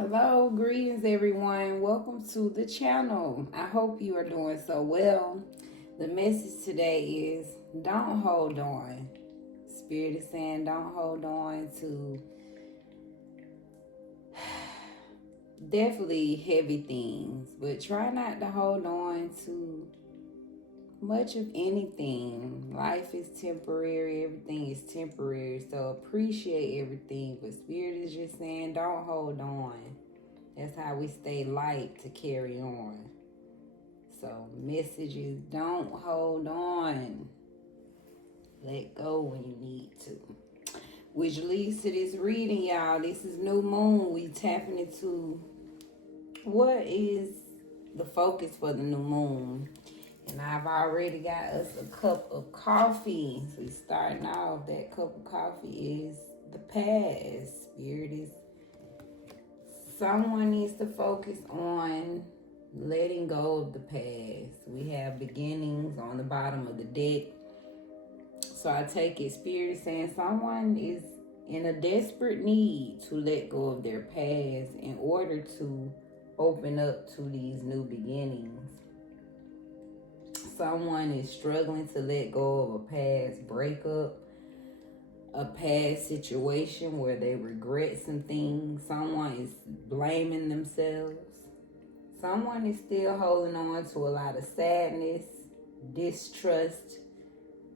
Hello, greetings everyone. Welcome to the channel. I hope you are doing so well. The message today is don't hold on. Spirit is saying don't hold on to definitely heavy things, but try not to hold on to much of anything. Life is temporary, everything is temporary, so appreciate everything. But Spirit is just saying don't hold on. That's how we stay light to carry on. So messages, don't hold on. Let go when you need to. Which leads to this reading, y'all. This is new moon. We tapping into what is the focus for the new moon. And I've already got us a cup of coffee. So we starting off. That cup of coffee is the past. Spirit is someone needs to focus on letting go of the past. We have beginnings on the bottom of the deck. So I take it, Spirit is saying someone is in a desperate need to let go of their past in order to open up to these new beginnings. Someone is struggling to let go of a past breakup, a past situation where they regret some things. Someone is blaming themselves. Someone is still holding on to a lot of sadness, distrust,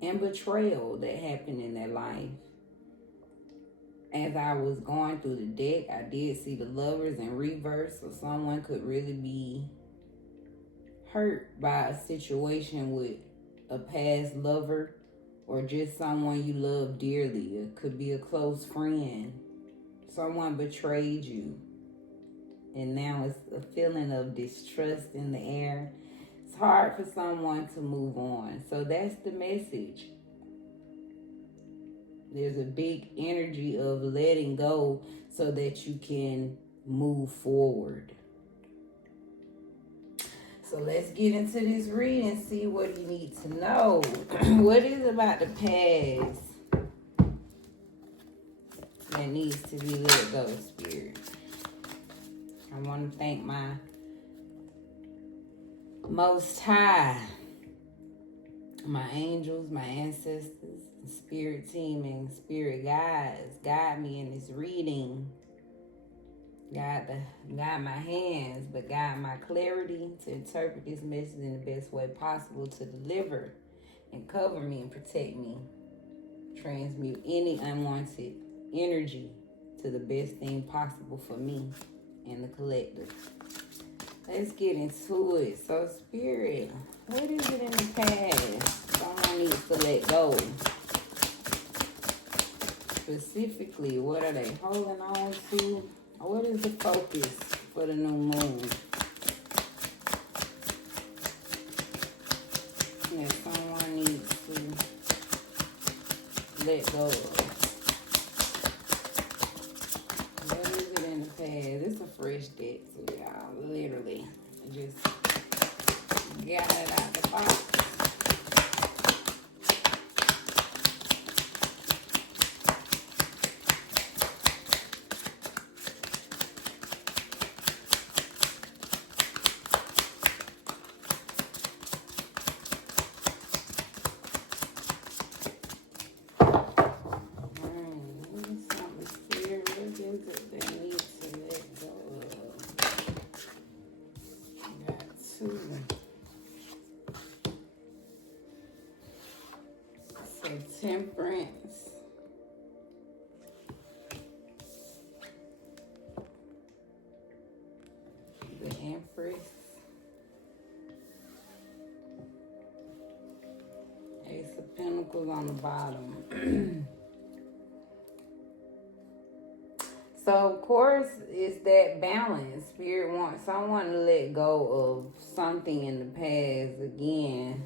and betrayal that happened in their life. As I was going through the deck, I did see the Lovers in reverse, so someone could really be hurt by a situation with a past lover or just someone you love dearly. It could be a close friend. Someone betrayed you, and now it's a feeling of distrust in the air. It's hard for someone to move on. So that's the message. There's a big energy of letting go so that you can move forward. So let's get into this reading and see what you need to know. What is about the past that needs to be let go, Spirit? I want to thank my Most High, my angels, my ancestors, spirit team, and spirit guides. Guide me in this reading. Guide my hands, but guide my clarity to interpret this message in the best way possible to deliver and cover me and protect me. Transmute any unwanted energy to the best thing possible for me and the collective. Let's get into it. So, Spirit, what is it in the past someone needs to let go? Specifically, what are they holding on to? What is the focus for the new moon that someone needs to let go of? What is it in the past? It's a fresh deck, so y'all, literally. I just got it out the box. Temperance, the Empress, Ace of Pentacles on the bottom. So, of course, it's that balance. Spirit wants someone to let go of something in the past, again,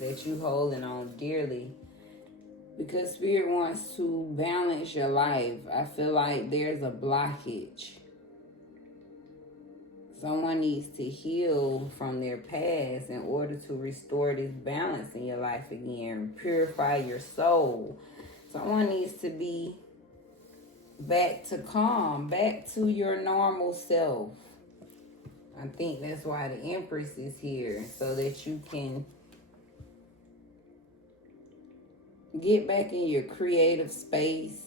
that you holding on dearly. Because Spirit wants to balance your life. I feel like there's a blockage. Someone needs to heal from their past in order to restore this balance in your life again. Purify your soul. Someone needs to be back to calm, back to your normal self. I think that's why the Empress is here, so that you can get back in your creative space,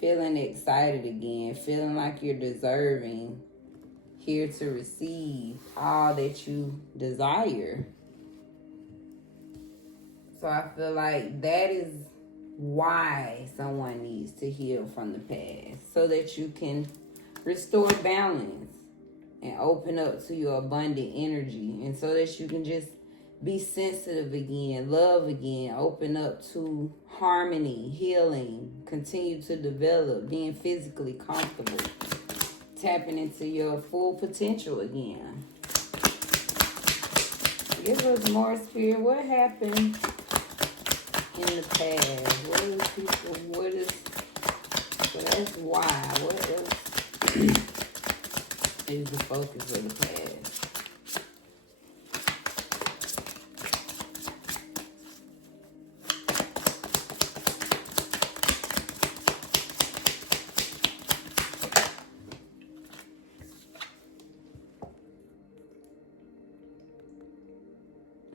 feeling excited again, feeling like you're deserving, here to receive all that you desire. So I feel like that is why someone needs to heal from the past, so that you can restore balance and open up to your abundant energy, and so that you can just be sensitive again, love again, open up to harmony, healing, continue to develop, being physically comfortable, tapping into your full potential again. Give us more, Spirit. What happened in the past? So that's why. What else is the focus of the past?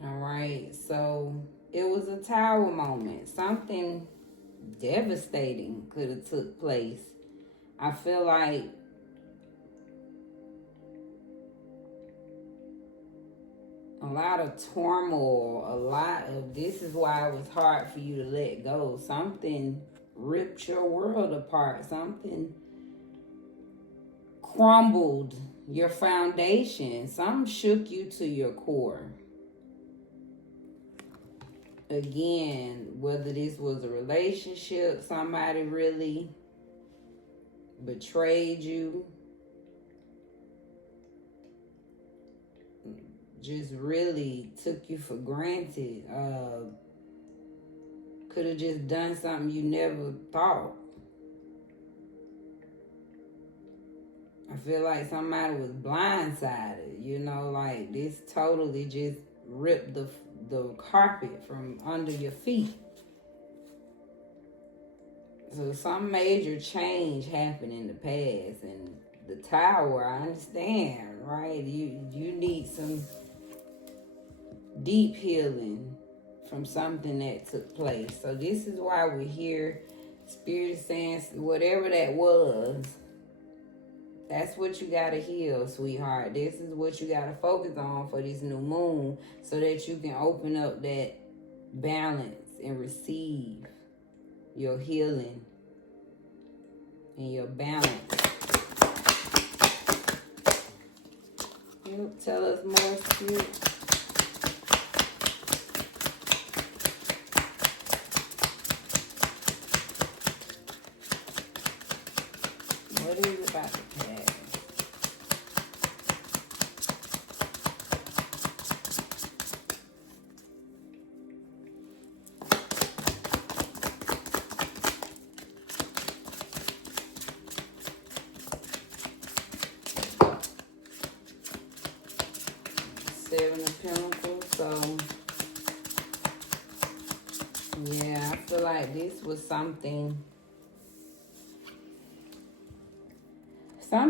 All right, so it was a tower moment. Something devastating could have took place. I feel like a lot of turmoil, a lot of, this is why it was hard for you to let go. Something ripped your world apart. Something crumbled your foundation. Something shook you to your core. Again, whether this was a relationship, somebody really betrayed you, just really took you for granted, could have just done something you never thought. I feel like somebody was blindsided, you know, like this totally just ripped the carpet from under your feet. So some major change happened in the past, and the tower, I understand, right? You need some deep healing from something that took place. So this is why we're here. Spirit is saying whatever that was, that's what you got to heal, sweetheart. This is what you got to focus on for this new moon, so that you can open up that balance and receive your healing and your balance. Tell us more, Spirit. What is it about the past? Seven of Pentacles. So, yeah, I feel like this was something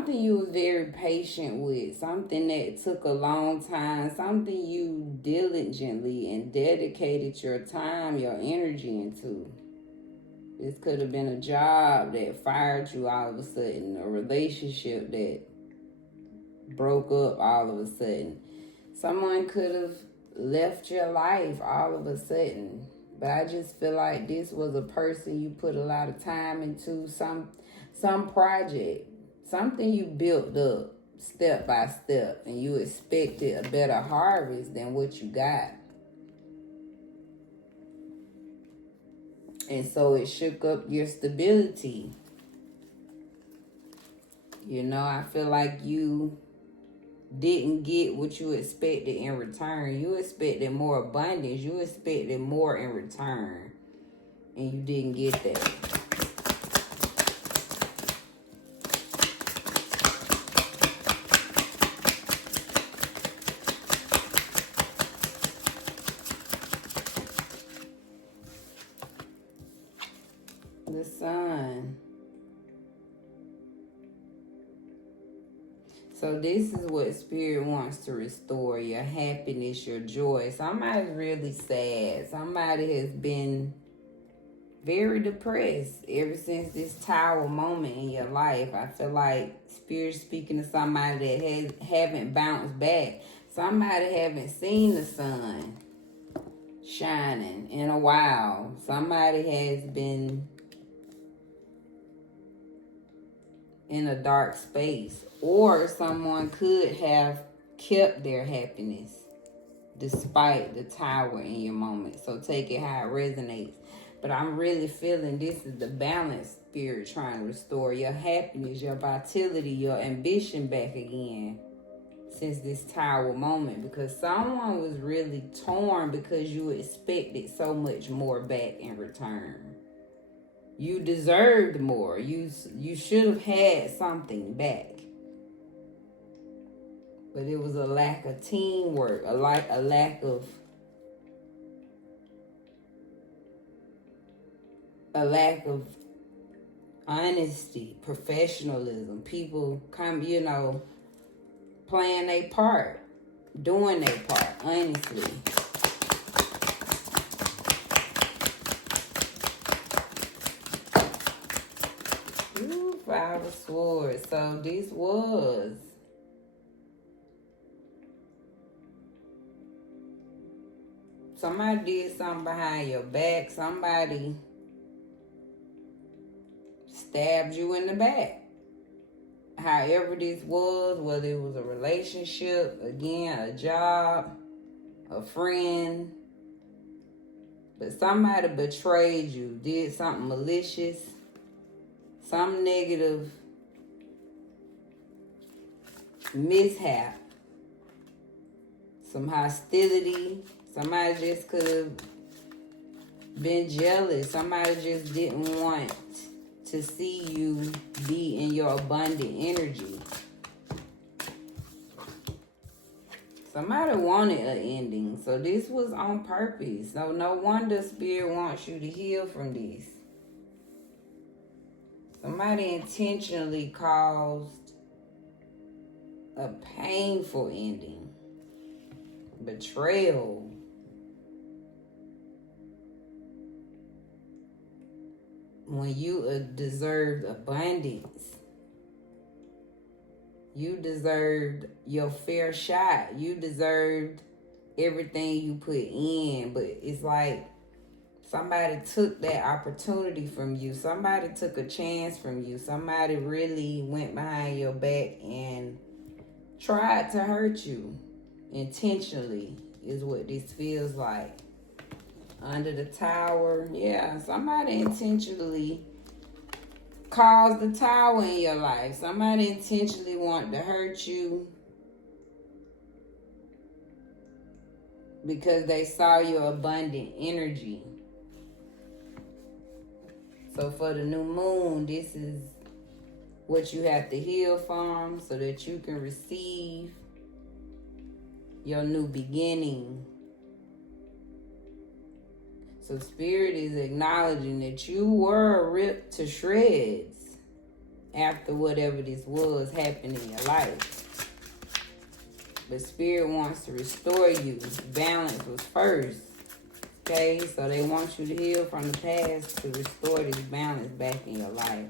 you was very patient with, something that took a long time, something you diligently and dedicated your time, your energy into. This could have been a job that fired you all of a sudden, a relationship that broke up all of a sudden. Someone could have left your life all of a sudden. But I just feel like this was a person you put a lot of time into, some project, something you built up step by step, and you expected a better harvest than what you got. And so it shook up your stability. You know, I feel like you didn't get what you expected in return. You expected more abundance. You expected more in return. And you didn't get that. The Sun. So this is what Spirit wants to restore: your happiness, your joy. Somebody's really sad. Somebody has been very depressed ever since this Tower moment in your life. I feel like Spirit speaking to somebody that haven't bounced back. Somebody haven't seen the sun shining in a while. Somebody has been in a dark space, or someone could have kept their happiness despite the Tower in your moment. So take it how it resonates. But I'm really feeling this is the balance Spirit trying to restore your happiness, your vitality, your ambition back again since this Tower moment, because someone was really torn because you expected so much more back in return. You deserved more. You should have had something back. But it was a lack of teamwork, a lack of honesty, professionalism. People come, playing their part, doing their part, honestly. Ooh, Five of Swords. So this was somebody did something behind your back. Somebody stabbed you in the back. However this was, whether it was a relationship, again, a job, a friend, but somebody betrayed you, did something malicious, some negative mishap, some hostility. Somebody just could have been jealous. Somebody just didn't want to see you be in your abundant energy. Somebody wanted an ending. So this was on purpose. So no wonder Spirit wants you to heal from this. Somebody intentionally caused a painful ending. Betrayal. When you deserved abundance. You deserved your fair shot. You deserved everything you put in. But it's like somebody took that opportunity from you. Somebody took a chance from you. Somebody really went behind your back and tried to hurt you intentionally, is what this feels like. Under the Tower, yeah, somebody intentionally caused the Tower in your life. Somebody intentionally wanted to hurt you because they saw your abundant energy. So for the new moon, this is what you have to heal from so that you can receive your new beginning. So Spirit is acknowledging that you were ripped to shreds after whatever this was happening in your life. But Spirit wants to restore you. Balance was first. Okay, so they want you to heal from the past to restore this balance back in your life.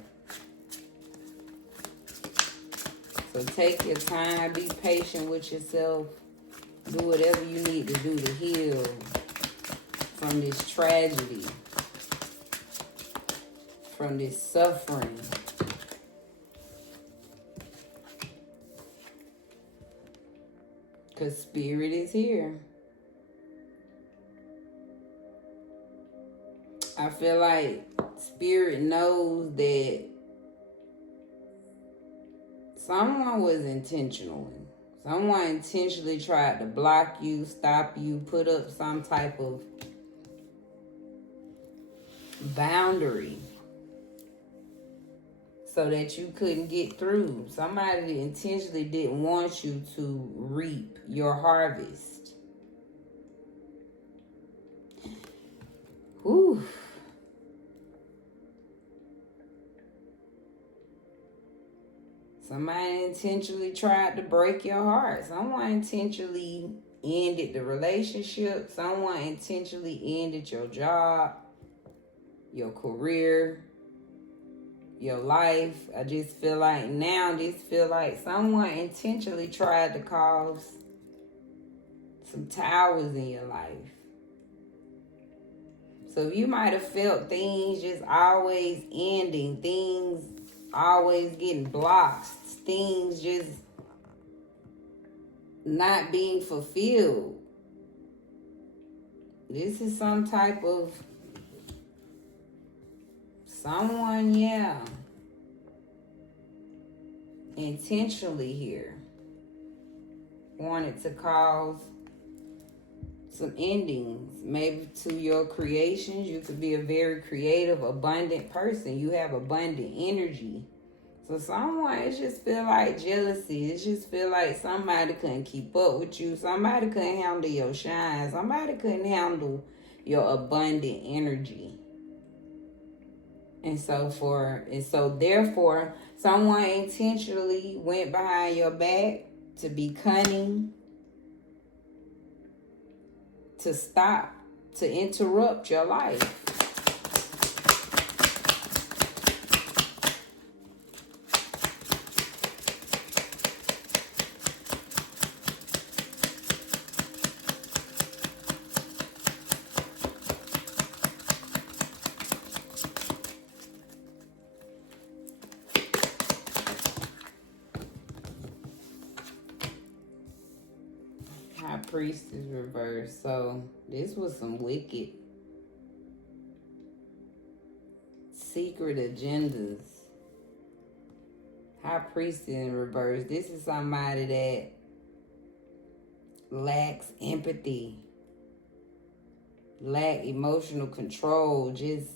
So take your time, be patient with yourself, do whatever you need to do to heal from this tragedy, from this suffering. Because Spirit is here. I feel like Spirit knows that someone was intentional. Someone intentionally tried to block you, stop you, put up some type of boundary so that you couldn't get through. Somebody intentionally didn't want you to reap your harvest. Whew. Somebody intentionally tried to break your heart. Someone intentionally ended the relationship. Someone intentionally ended your job, your career, your life. I just feel like now, someone intentionally tried to cause some towers in your life. So you might have felt things just always ending, things always getting blocked, things just not being fulfilled. This is some type of someone, intentionally here wanted to cause some endings, maybe to your creations. You could be a very creative, abundant person. You have abundant energy. So someone, it just feel like jealousy. It just feel like somebody couldn't keep up with you. Somebody couldn't handle your shine. Somebody couldn't handle your abundant energy. And so therefore, someone intentionally went behind your back to be cunning, to stop, to interrupt your life. High Priest is reversed. So this was some wicked secret agendas. High Priest in reverse. This is somebody that lacks empathy, lack emotional control, just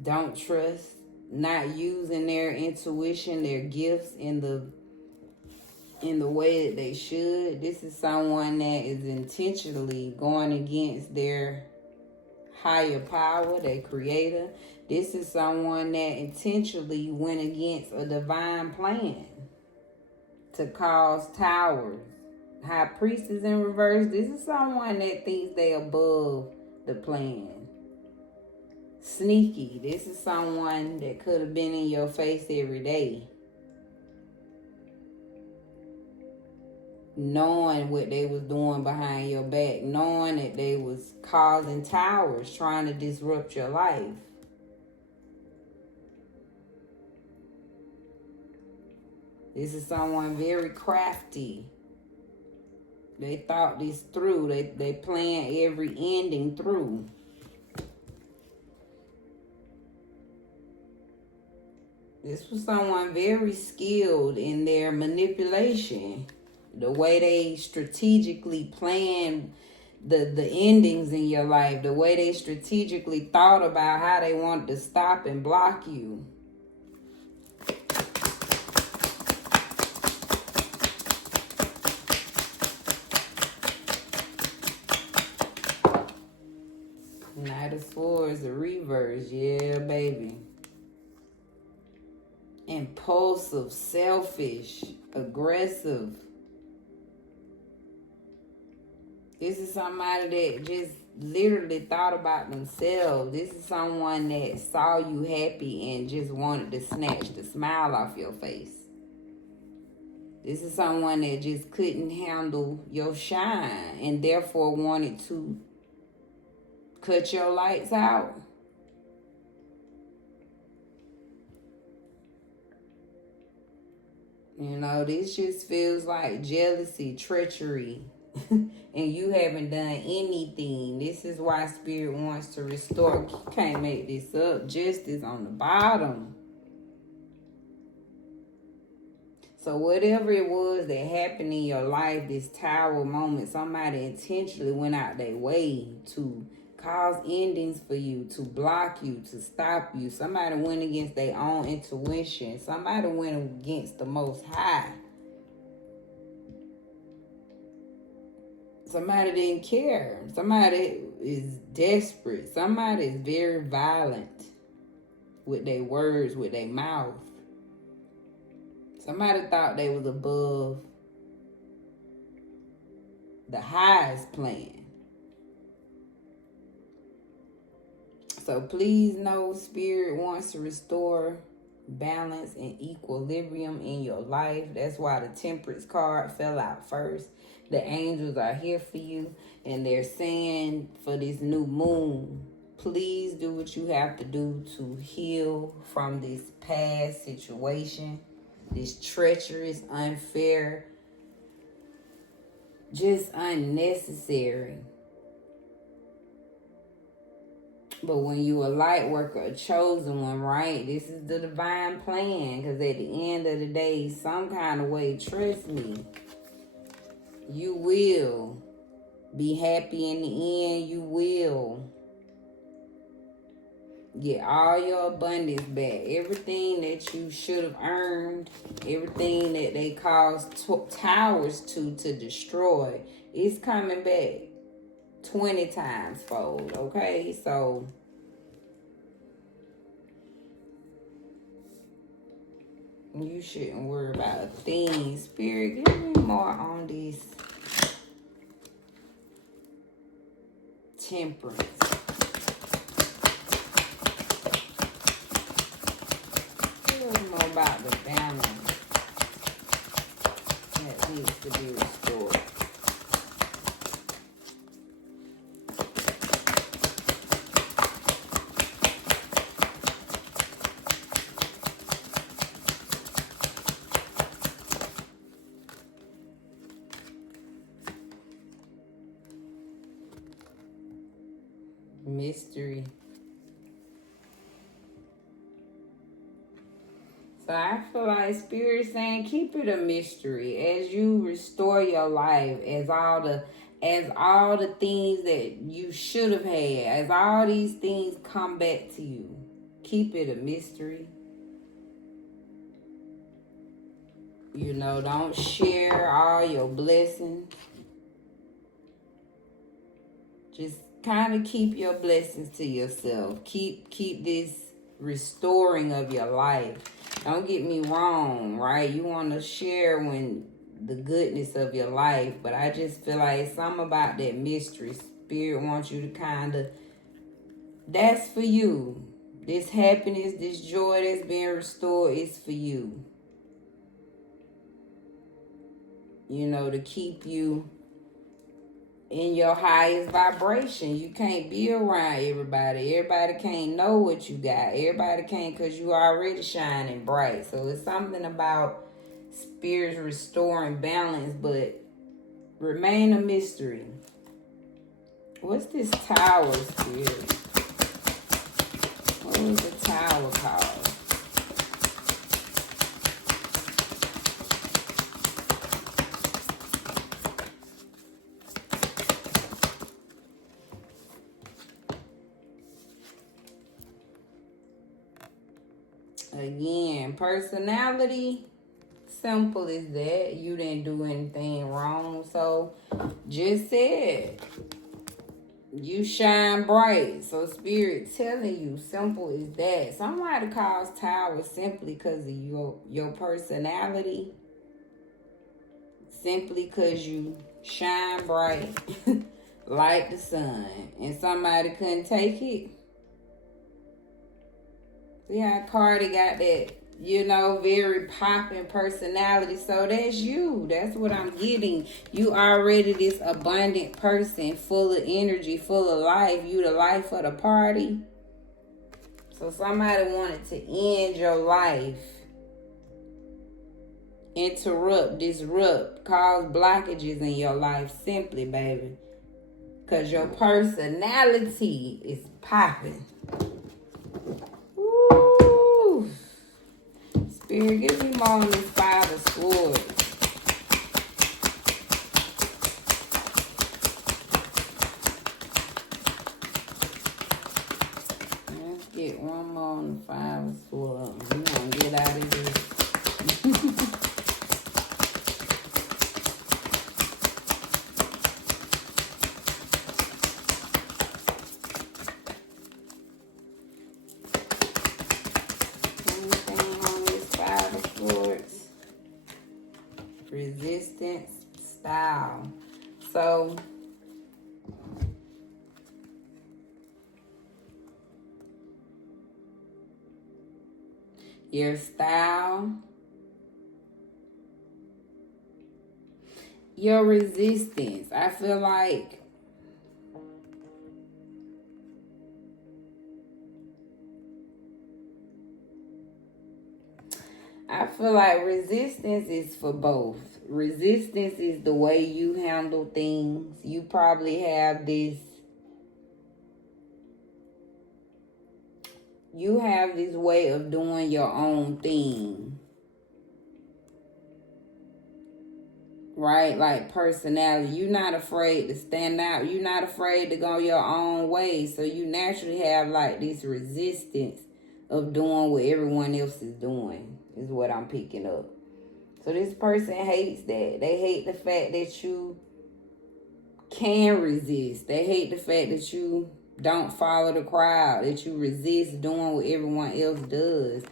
don't trust, not using their intuition, their gifts in the way that they should. This is someone that is intentionally going against their higher power, their creator. This is someone that intentionally went against a divine plan to cause towers. High Priest is in reverse. This is someone that thinks they above the plan. Sneaky. This is someone that could have been in your face every day, knowing what they was doing behind your back, knowing that they was causing towers, trying to disrupt your life. This is someone very crafty. They thought this through. They planned every ending through. This was someone very skilled in their manipulation. The way they strategically planned the endings in your life. The way they strategically thought about how they wanted to stop and block you. Knight of Swords, the reverse. Yeah, baby. Impulsive, selfish, aggressive. This is somebody that just literally thought about themselves. This is someone that saw you happy and just wanted to snatch the smile off your face. This is someone that just couldn't handle your shine and therefore wanted to cut your lights out. You know, this just feels like jealousy, treachery, and you haven't done anything. This is why Spirit wants to restore. You can't make this up. Justice on the bottom. So whatever it was that happened in your life, this tower moment, somebody intentionally went out their way to cause endings for you, to block you, to stop you. Somebody went against their own intuition. Somebody went against the Most High. Somebody didn't care. Somebody is desperate. Somebody is very violent. with their words, with their mouth. Somebody thought they was above the highest plan. So please know Spirit wants to restore balance and equilibrium in your life. That's why the Temperance card fell out first. The angels are here for you, and they're saying for this new moon, please do what you have to do to heal from this past situation, this treacherous, unfair, just unnecessary. But when you a light worker, a chosen one, right? This is the divine plan. Because at the end of the day, some kind of way, trust me, you will be happy in the end. You will get all your abundance back. Everything that you should have earned, everything that they caused towers to destroy, is coming back 20 times fold, okay? So you shouldn't worry about a thing. Spirit, give me more on this Temperance. Tell me more about the balance that needs to be restored. Mystery. So I feel like Spirit saying keep it a mystery as you restore your life, as all the things that you should have had, as all these things come back to you. Keep it a mystery. You know, don't share all your blessings. Just kind of keep your blessings to yourself. Keep this restoring of your life. Don't get me wrong, right? You want to share when the goodness of your life, but I just feel like it's something about that mystery. Spirit wants you to kind of, that's for you. This happiness, this joy that's being restored is for you. You know, to keep you in your highest vibration. You can't be around everybody. Everybody can't know what you got. Everybody can't, because you already shining bright. So it's something about Spirit's restoring balance, but remain a mystery. What's this Tower, Spirit? What was the Tower called? Again, personality, simple as that. You didn't do anything wrong. So, just said, you shine bright. So, Spirit telling you, simple as that. Somebody calls Tower simply because of your personality. Simply because you shine bright like the sun. And somebody couldn't take it. See how Cardi got that, you know, very popping personality. So that's you. That's what I'm getting. You already this abundant person, full of energy, full of life. You the life of the party. So somebody wanted to end your life. Interrupt, disrupt, cause blockages in your life simply, baby. Because your personality is popping. Spirit, give me more on this Five of Swords. Let's get one more on the Five of Swords. We're going to get out of this. resistance, style. So your style, your resistance. I feel like resistance is for both. Resistance is the way you handle things. You probably have this way of doing your own thing. Right? Like personality. You're not afraid to stand out. You're not afraid to go your own way. So you naturally have like this resistance of doing what everyone else is doing, is what I'm picking up. So this person hates that. They hate the fact that you can resist. They hate the fact that you don't follow the crowd, that you resist doing what everyone else does.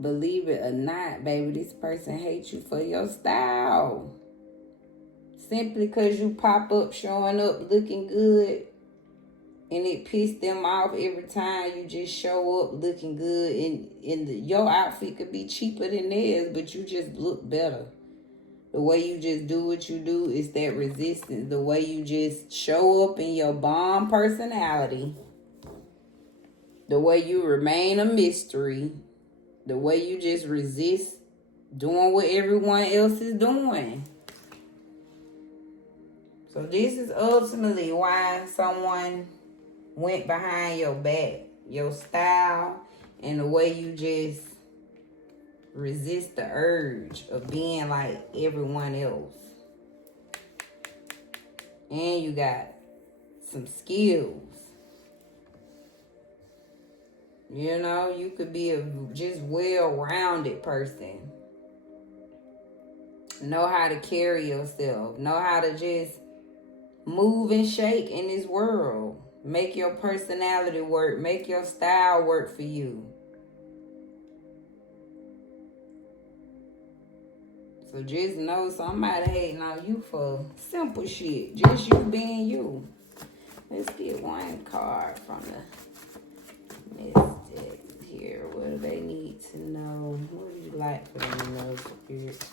Believe it or not, baby, this person hates you for your style. Simply because you pop up, showing up, looking good, and it pissed them off every time you just show up looking good. And your outfit could be cheaper than theirs, but you just look better. The way you just do what you do is that resistance. The way you just show up in your bomb personality. The way you remain a mystery. The way you just resist doing what everyone else is doing. So this is ultimately why someone went behind your back. Your style and the way you just resist the urge of being like everyone else. And you got some skills. You know, you could be a just well-rounded person. Know how to carry yourself. Know how to just move and shake in this world. Make your personality work. Make your style work for you. So just know somebody hating on you for simple shit. Just you being you. Let's get one card from the mystic here. What do they need to know? What would you like for them to know, Spirit?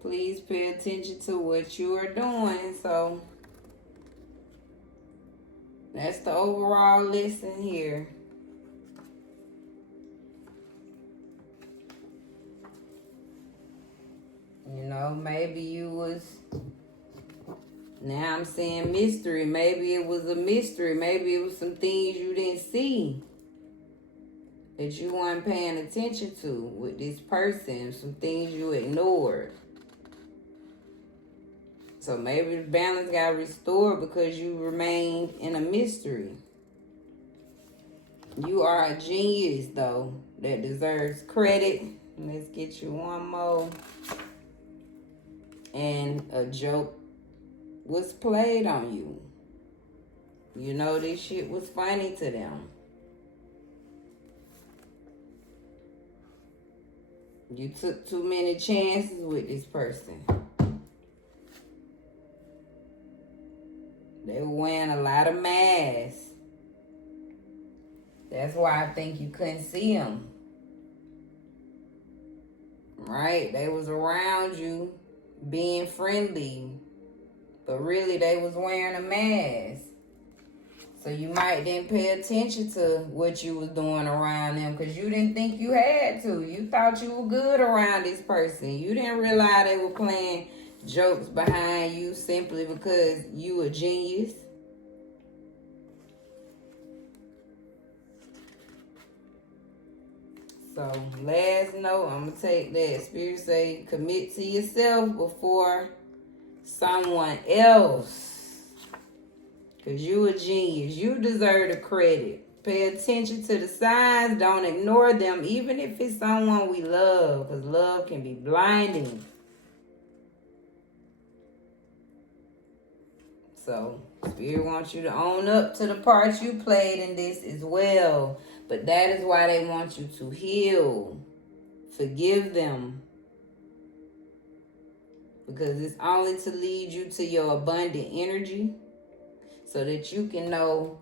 Please pay attention to what you are doing. So that's the overall lesson here. You know, maybe you was, now I'm saying mystery. Maybe it was a mystery. Maybe it was some things you didn't see that you weren't paying attention to with this person. Some things you ignored. So maybe the balance got restored because you remained in a mystery. You are a genius, though, that deserves credit. Let's get you one more. And a joke was played on you. You know, this shit was funny to them. You took too many chances with this person. They were wearing a lot of masks. That's why I think you couldn't see them. Right? They was around you being friendly. But really they was wearing a mask. So you might didn't pay attention to what you was doing around them because you didn't think you had to. You thought you were good around this person. You didn't realize they were playing jokes behind you simply because you a genius. So last note, I'm going to take that. Spirit say commit to yourself before someone else. Because you a genius. You deserve the credit. Pay attention to the signs. Don't ignore them. Even if it's someone we love. Because love can be blinding. So, Spirit wants you to own up to the part you played in this as well. But that is why they want you to heal. Forgive them. Because it's only to lead you to your abundant energy. So that you can know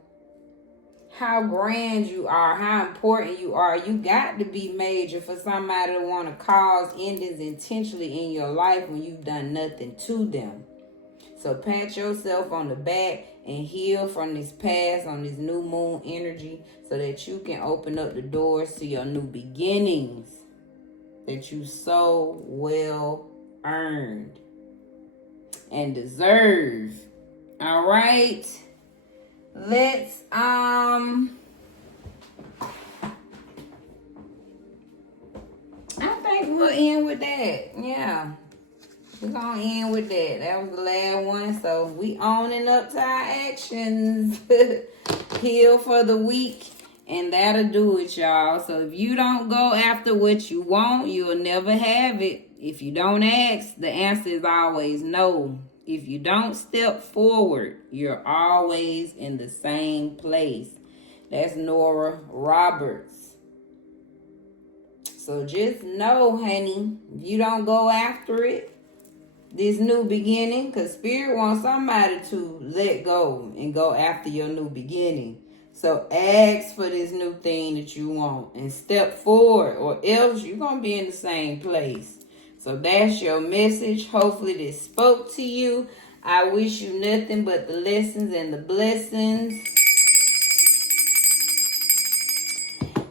how grand you are, how important you are. You got to be major for somebody to want to cause endings intentionally in your life when you've done nothing to them. So pat yourself on the back and heal from this past on this new moon energy so that you can open up the doors to your new beginnings that you so well earned and deserve. All right. Let's I think we'll end with that. Yeah. We're gonna end with that. That was the last one. So we owning up to our actions. Heal for the week. And that'll do it, y'all. So if you don't go after what you want, you'll never have it. If you don't ask, the answer is always no. If you don't step forward, you're always in the same place. That's Nora Roberts. So just know, honey, if you don't go after it, this new beginning, because Spirit wants somebody to let go and go after your new beginning. So ask for this new thing that you want and step forward, or else you're going to be in the same place. So that's your message. Hopefully this spoke to you. I wish you nothing but the lessons and the blessings.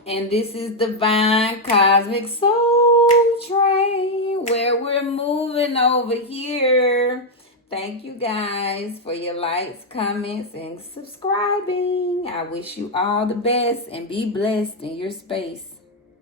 And this is Divine Cosmic Soul Train, where we're moving over here. Thank you guys for your likes, comments, and subscribing. I wish you all the best and be blessed in your space.